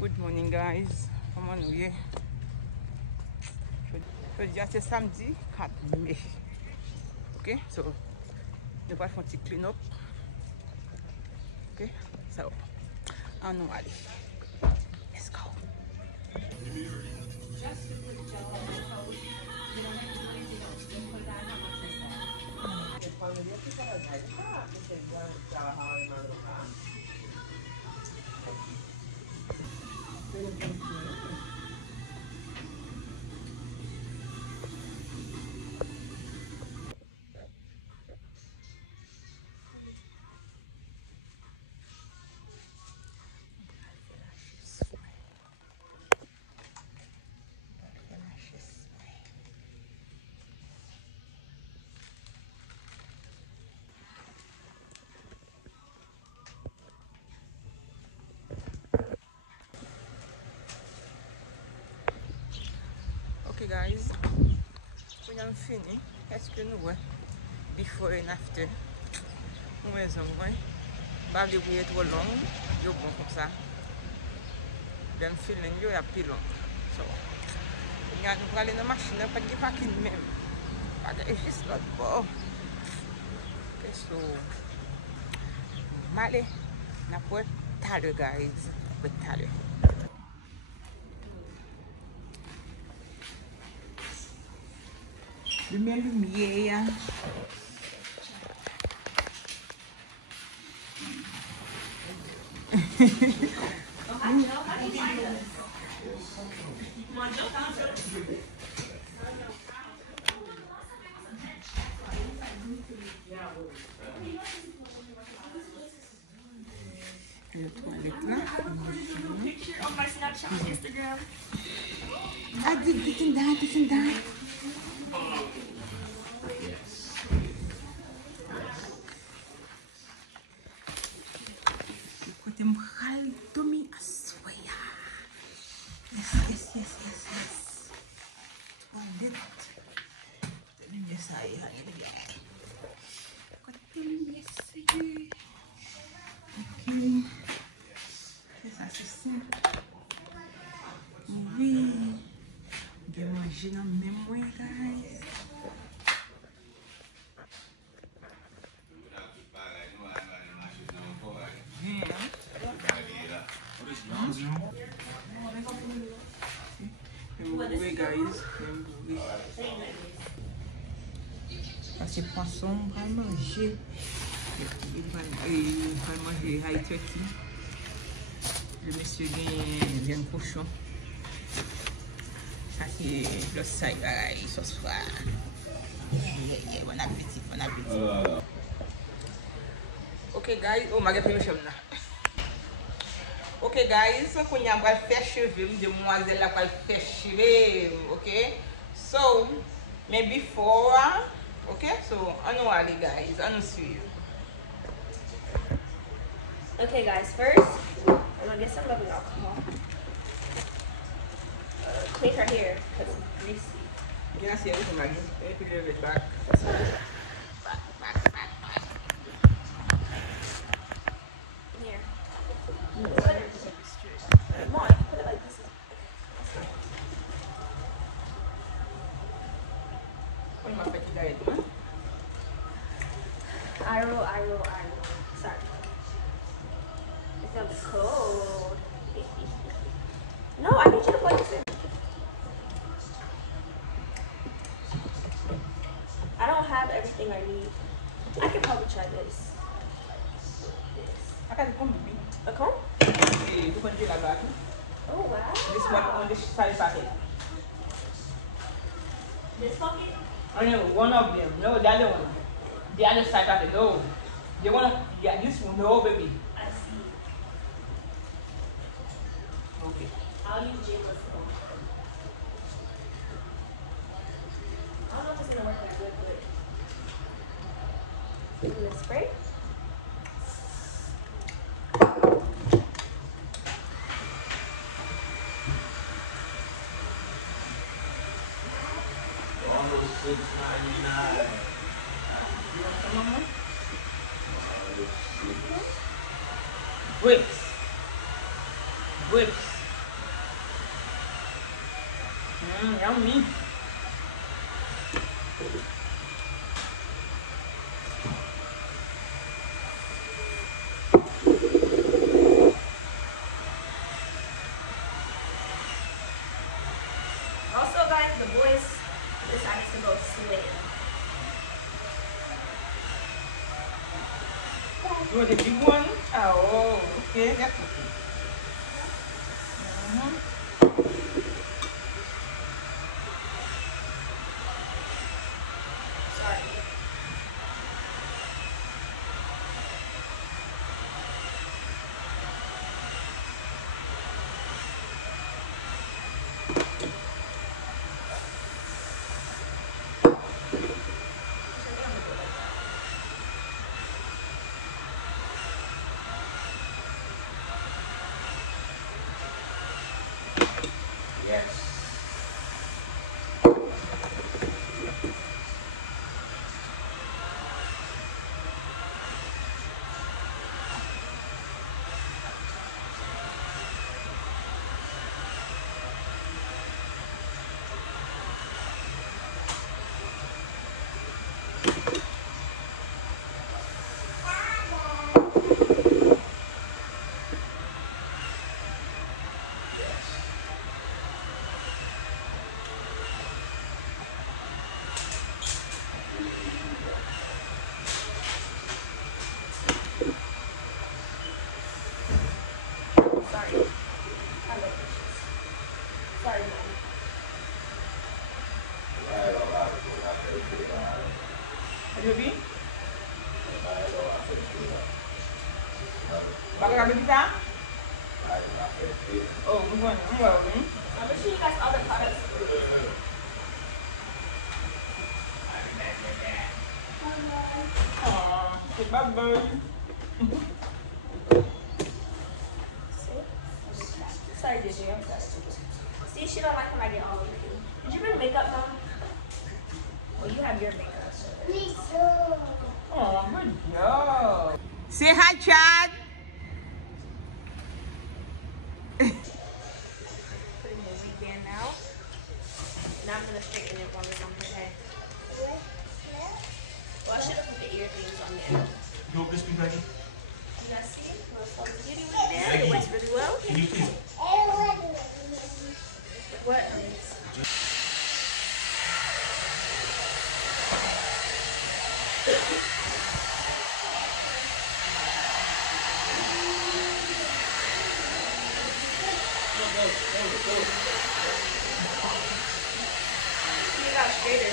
Good morning guys, comment nous y est? Je dis c'est samedi 4 mai. Ok, so nous allons faire un petit clean up. Ok, so on nous aller. Let's go. Okay guys, when I'm finished, est-ce que nous before and after nous maison pas de bouillir trop long, yo bon comme ça. Them feeling you a plus long. So nous allons aller dans la machine, pas de packing même. Pas de juste l'autre bord. Okay, so Mali, na pour taller guys, pour taller. Lumière. Picture on my Snapchat and Instagram. I did this and that. Them hal to me as well. Yes. I did it. Then yes, I again. Got them yes, okay. Yes, assistant. Oui. Bien manger dans même way, guys. C'est poisson, on va manger. Il va manger high turkey. Le monsieur vient un cochon. Ça c'est le side, sauce froide. Bon appétit. Ok guys, oh ma gueule, je suis là. Ok guys, quand on va faire cheveux, demoiselle là va faire cheveux, ok? So, mais before, ok? So, on va aller guys, on nous suit. Okay, guys, first, I'm gonna get some rubbing alcohol. Clean her hair because it's greasy. You can see everything like this. If you do it back. Here. Come on, put it like this. I roll. Sorry. It sounds cold. No, I need you to plug this in. I don't have everything I need. I could probably try this. I got a comb with me. A comb? Oh, wow. This one on this side packet. This pocket? Oh no, one of them. No, the other one. The other side packet. No. The one, yeah, this one. No, baby. I see. Okay. I'll use Jacob's comb. I don't know if it's gonna work that good, but. You gonna spray? $6.99. You want some more? Whips. Yummy. Also, guys, the boys decided to go swim. You want the big one? Oh, okay. Yep. Sorry. Yes. Sorry. I love fishes. Sorry, Mom. Adobe? Bakal kami kita? Oh, bukan. Welcome. I'm gonna show you guys other products. Oh, okay, bye-bye. Sorry, Disney. I'm sorry. See, she don't like when I get all of you. Did you bring makeup, Mom? Well, you have your makeup. Oh, good job. Say hi, Chad. Putting the weekend now. Now I'm gonna straighten it while it's on her head. Well, I should have put the ear things on there. You want this be ready? You guys see? Roseflawless Beauty right there. It works really well. Can you please? What? You got straighter.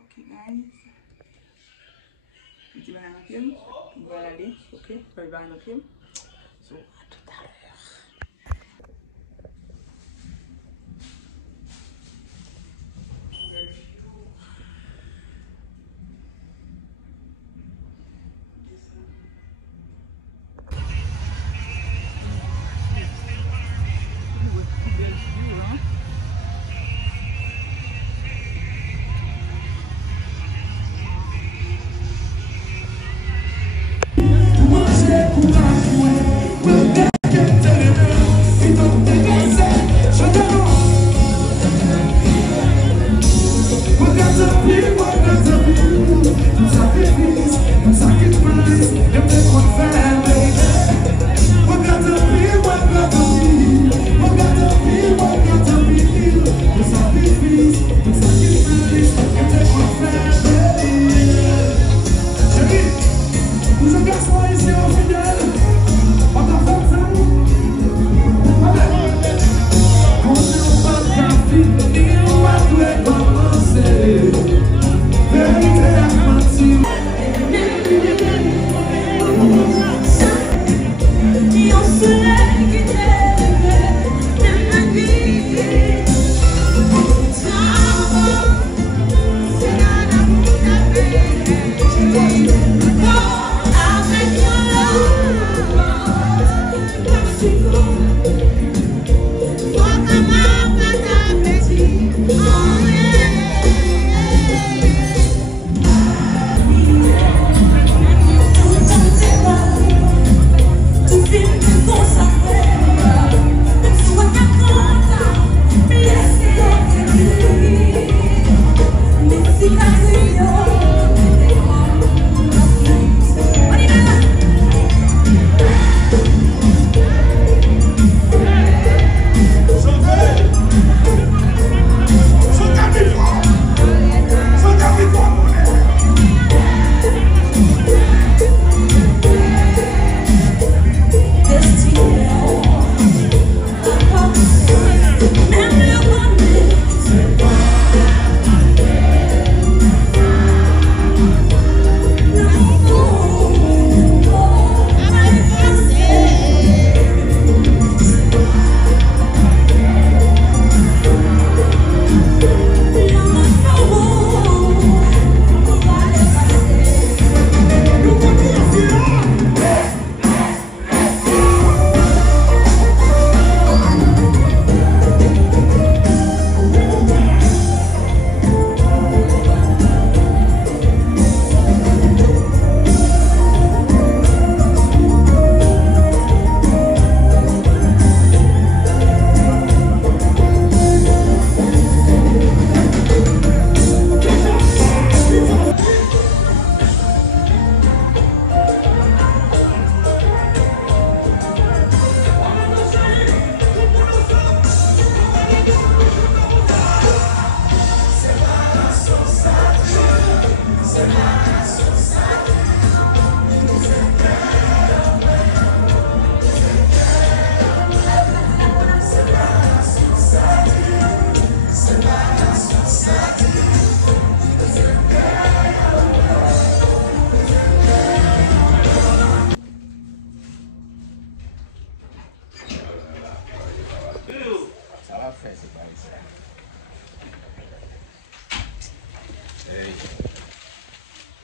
Okay, guys. Petit banana film. Voilà les. Ok, le banana film. So, à tout à l'heure. We'll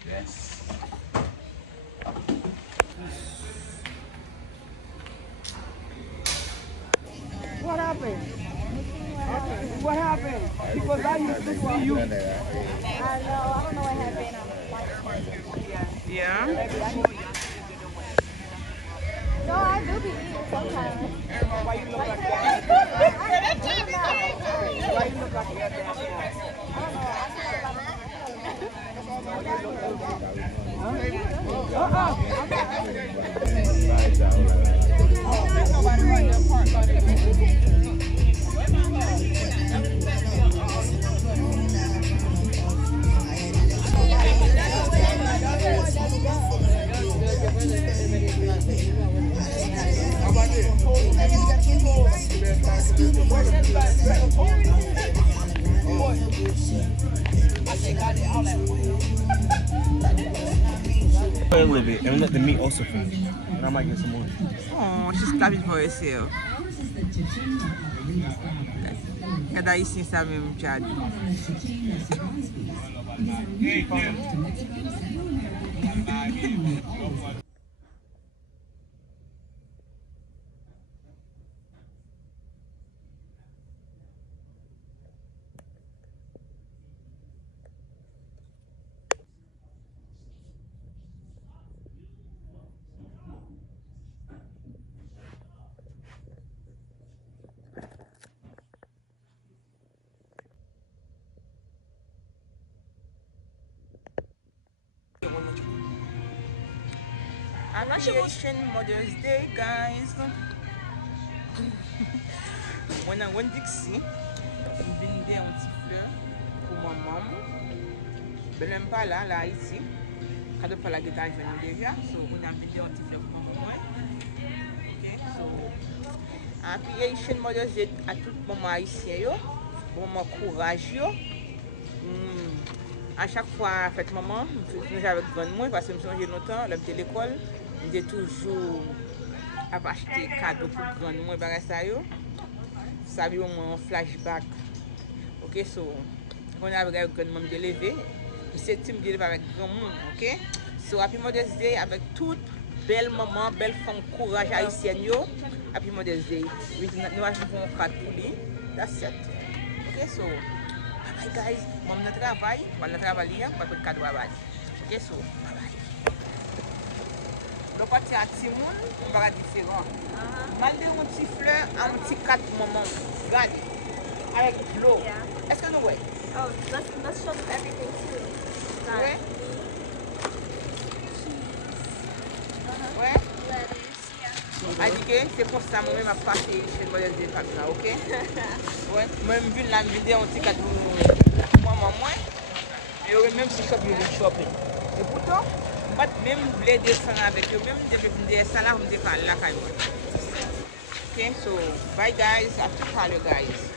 Yes. What happened? What happened? Because I used to see you. I know. I don't know what happened on the flight. Yeah. No, I do be eating sometimes. Why you look like that? Why you look like that? A little bit, and let the meat also cook. And I might get some more. Oh, she's clapping for herself. Kada ici ça même Chad. Appreciation Mother's Day, guys. When I went Dixie, je vendais un petit fleur pour ma maman. Mais elle n'est pas là, là, ici. Quand on parle de la déjà, so on a vendu un petit fleur pour ma maman. Okay, so appreciation Mother's Day à tout maman haïtien yo, maman courage yo. À chaque fois, fête maman, je suis avec grand moi parce que je me suis longtemps, l'homme de l'école. J'ai toujours acheté cadeau pour grand moi par ça yo. Ça veut un flashback. OK, so on a avec grand maman de lever. C'est team de lever avec grand monde, OK? So happy Mother's Day avec toute belle maman, belle femme courage haïtienne yo. Happy Mother's Day. Nous avons un cadeau pour lui. That's it. OK, so bye guys. Maman na travail, on travaille là, pas de cadeau travail. OK, so bye bye. Le côté à Timoun, on va différent. Malgré un petit fleur, un petit 4 moments. Regarde, avec l'eau. Est-ce que nous voyons? Oh, let's show them everything too. Ouais. Ouais. Lettuce, c'est pour ça que moi-même je passe chez le modèle de comme ça, ok? Ouais. Moi-même vu la vidéo, un petit 4 moments moins. Et même si je suis shopping. Et pourtant, même les descendre avec eux, même si je fais ça là, on me dit là quand même. Okay, so bye guys, after follow guys.